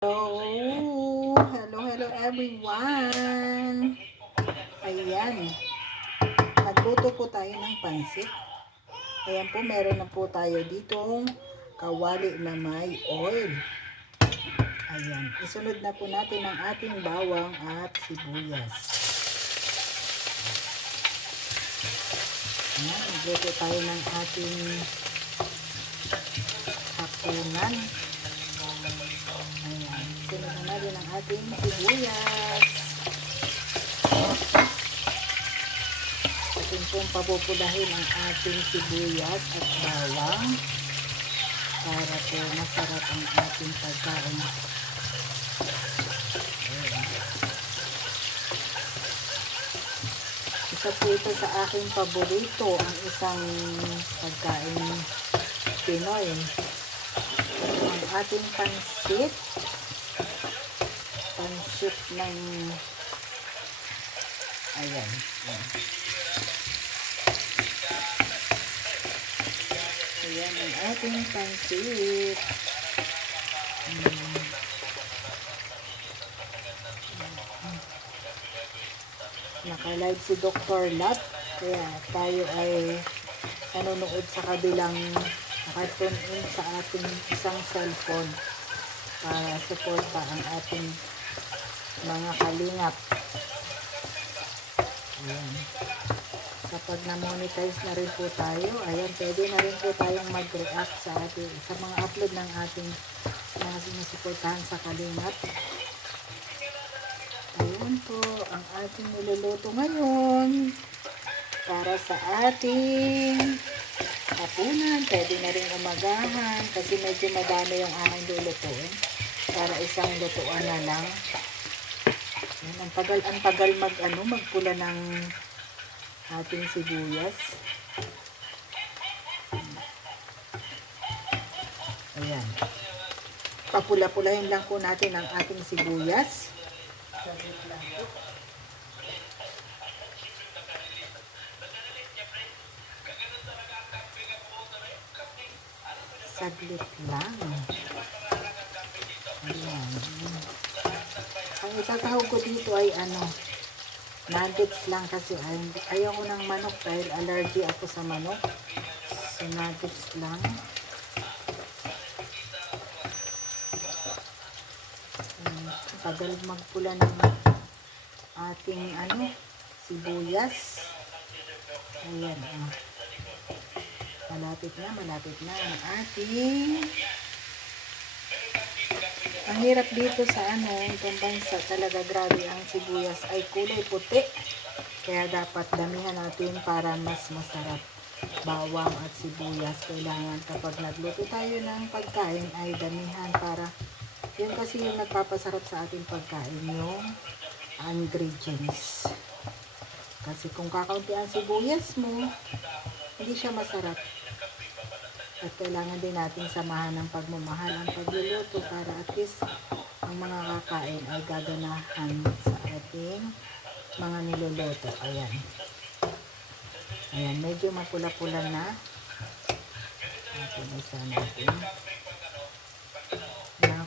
Hello everyone. Ayan, nagluto po tayo ng pansit. Ayan po, meron na po tayo ditong kawali na may oil. Ayan, isunod na po natin ang ating bawang at sibuyas. Ayan, nagluto tayo ng ating hapunan. Ayan, isunod na natin ang ating sibuyas. Atin pong papupulahin ang ating sibuyas at bawang para po masarap ang ating pagkain. Isa po ito sa aking paborito, ang isang pagkain Pinoy. Ang ating pansit ng ayan. Ayan ang ating pansit. Naka-live si Dr. Lat, kaya tayo ay nanonood sa kabilang, naka-tune in sa ating isang cellphone para suporta ang ating mga kalingap. Ayan. Kapag na-monetize na rin po tayo, ayan, pwede na rin po tayong mag-react sa mga upload ng ating mga sinusuportahan sa kalingap. Ayun po ang ating niluluto ngayon para sa ating hapunan. Pwede na rin umagahan kasi medyo madami yung aking lulutuin para isang lutuan na lang. Yan, ang tagal magpula ng ating sibuyas. Ayan, papula-pulahin lang po natin ang ating sibuyas. Saglit lang po. Saglit lang. Ayan. Ang isasahog ko dito ay nuggets lang kasi ayaw ko ng manok dahil allergy ako sa manok. So nuggets lang. Tagal magpula ng ating sibuyas. Ayan, malapit na ang ating ang hirap dito sa itong bansa talaga, grabe ang sibuyas ay kulay puti, kaya dapat damihan natin para mas masarap. Bawang at sibuyas kailangan kapag nagluto tayo ng pagkain ay damihan para yun kasi yung nagpapasarap sa ating pagkain, yung ingredients. Kasi kung kakaunti ang sibuyas mo, hindi siya masarap. At kailangan din natin samahan ng pagmamahal ang pagluluto para at least ang mga kakain ay gaganahan sa ating mga niluluto. Ayan. Ayan, medyo mapula-pula na. Ayan, isa natin.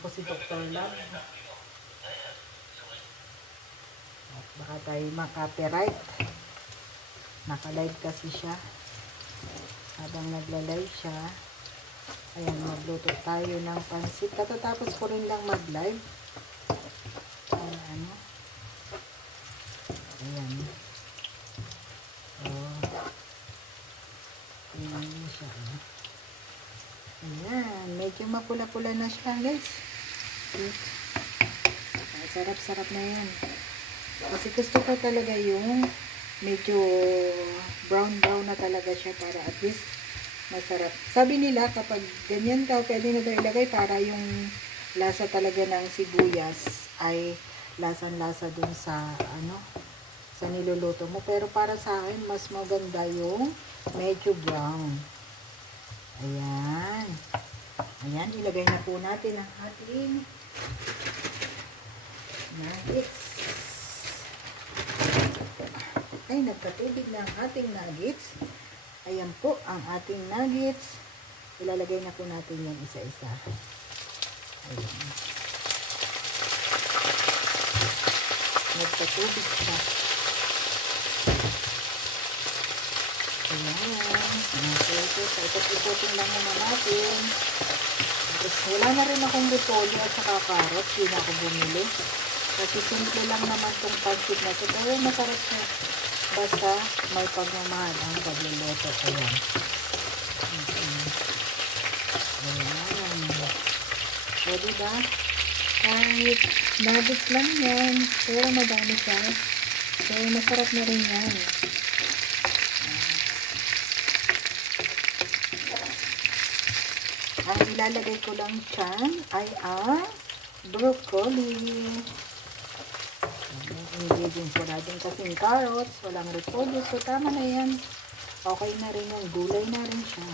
Ako si Dr. Love. At baka tayo maka-copyright. Naka-live kasi siya. Habang nagla-live siya, ayan, magluto tayo ng pansit. Katatapos ko rin lang mag-live. Ayan. Ayan siya. Ayan, medyo mapula-pula na siya, guys. Sarap-sarap na yan. Kasi gusto ko talaga yung medyo brown na talaga siya para at least masarap. Sabi nila kapag ganyan ka, pwede na daw ilagay para yung lasa talaga ng sibuyas ay lasang-lasa dun sa sa niluluto mo. Pero para sa akin, mas maganda yung medyo brown. Ayan. Ayan, ilagay na po natin ang ating nuggets. Ay, nagkatubig na ang ating nuggets. Ayan po ang ating nuggets. Ilalagay na po natin yung isa-isa. Ayan. nasa tubig siya. Ayan. Okay. So, ikot-ikotin lang muna natin. Tapos, wala na rin akong repolyo at saka carrot. Hindi na ako bumili. Kasi simple lang naman tong pancit na ito. Pero masarap siya. Basta may pagmamahal ang pagluluto. Ayan. Ayan. O, diba? Kahit nabis lang yan. Pero madami siya. So, masarap na rin yan. Ang ilalagay ko lang dyan ay ang broccoli. Ingredients, wala din kasing carrots, walang repolyo, so tama na yan. Okay na rin yan, gulay na rin siya.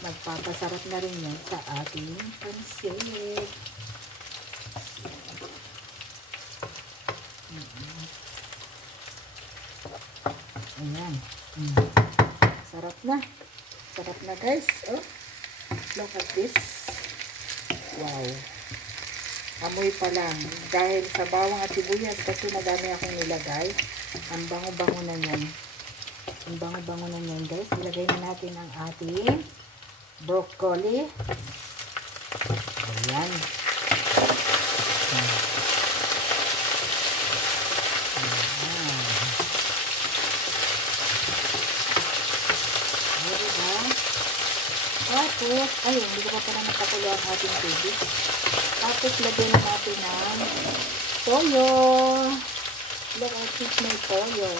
Magpapasarap na rin yan sa ating pancit. Ayan. Sarap na. Sarap na guys. Oh, look at this. Wow. Amoy pa lang. Dahil sa bawang at sibuyas kasi madami akong nilagay. Ang bango-bango na yan. Ang bango-bango na yan guys. Ilagay na natin ang ating broccoli. Ayan. Tapos, ayun, hindi ko pa pala nakakulo ang ating tubig. Tapos, lagyan na natin ng toyo. Look at this, may toyo.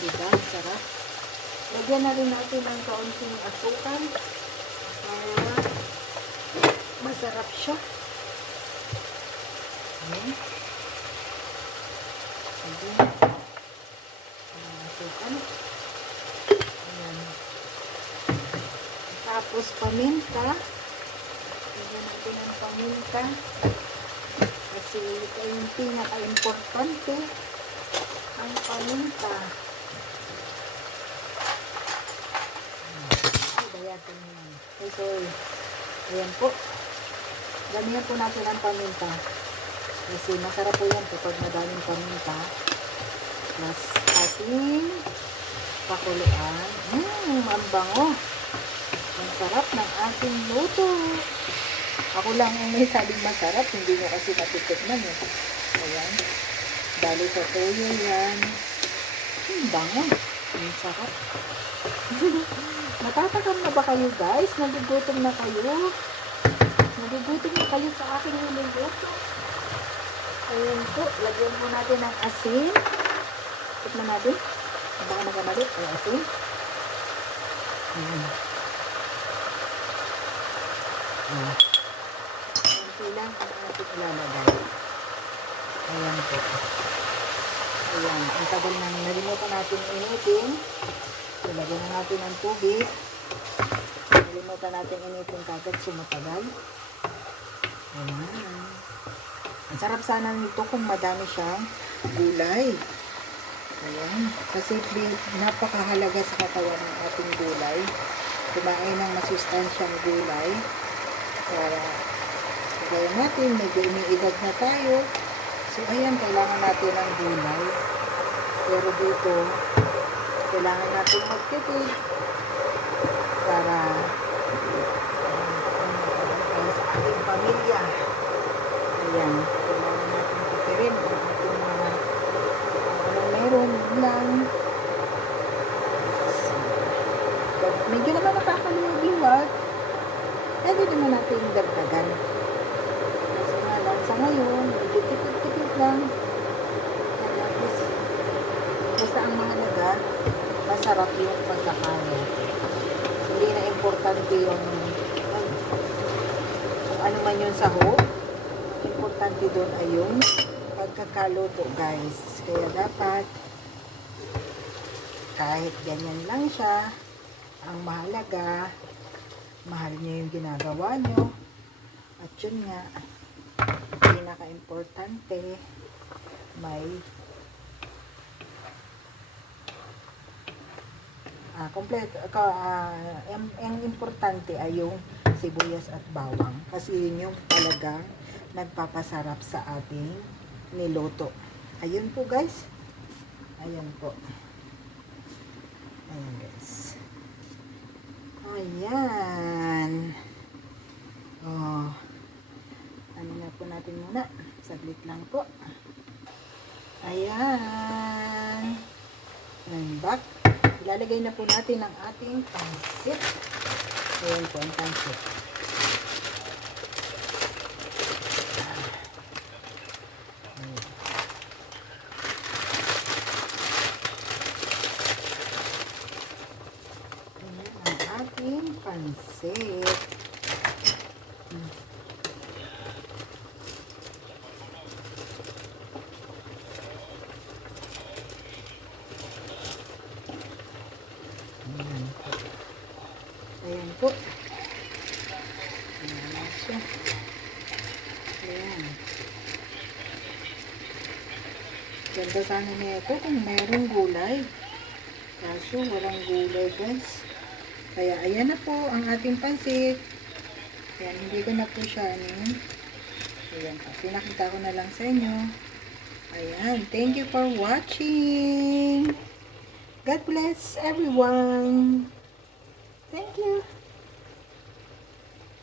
Diba? Sarap. Lagyan na rin natin ng kaunting asukal. Masarap siya. Ayan. Ayan. Asukal. Ayan. Tapos paminta. Lagyan natin ang paminta. Kasi ito yung pinaka-importante. Ang paminta. Ay, bayagan mo yan. Ay, sorry. Ayan po. Ganyan po natin ang paminta. Kasi masarap po yan kapag madaming paminta. Plus ating pakuluan. Ang bango. Ang sarap ng ating luto. Ako lang ang may sabing masarap. Hindi nyo kasi matitikman eh. Ayan. Dali sa toyo yan. Ang bango. Ang sarap. Natatakam na ba kayo guys? Nagugutom na kayo? Nagugutom na kayo sa aking niluluto? Ayan po. Lagyan po natin ng asin. Tikman natin. Baka nakamali. Ay, asin. Ayan. Ayan lang ang ating ilalagay. Ayan po. Ayan. Ang tagal nang nalimutan natin initin. Ilagyan na natin ang tubig. Nalimutan natin initin kagad sumatagal. Ayan. Ang sarap sana nito kung madami siyang gulay. Ayan. Kasi napakahalaga sa katawan ng ating gulay. Kumain ng masustansyang gulay. Para gaya natin, medyo iniidad na tayo. So, ayan, kailangan natin ng gulay. Pero dito, kailangan natin magtipid para sa ating pamilya. Ayan, kailangan natin tipirin ang ating mga meron lang. Pag medyo naman nakakaliwag-liwag, pwede naman natin dagdagan. Kasi nga lang sa ngayon, medyo tipid-tipid lang. Kaya basta ang mahalaga, masarap yung pagkakaya. Hindi na importante yung kung ano man yung sahog. Importante doon ay yung pagkakaluto guys. Kaya dapat kahit ganyan lang siya, ang mahalaga, mahal niyo yung ginagawa niyo. At yun nga, pinaka-importante, may kompleto, ang importante ay yung sibuyas at bawang. Kasi yun yung talagang nagpapasarap sa ating niluto. Ayun po guys. Ayan po. Ayan guys. Ayan. Oh. Ano na po natin muna. Saglit lang po. Ayan. And back. Ilalagay na po natin ang ating pansit. Ayan po ang pansit. Ayan ang ating pansit. Ayan po. Ayan na siya. Ayan. Ganda sana nito kung merong gulay. Kaso walang gulay guys. Kaya ayan na po ang ating pansit. Ayan, hindi ko na po siya anin. Ayan po. Pinakita ko na lang sa inyo. Ayan. Thank you for watching. God bless everyone. Thank you.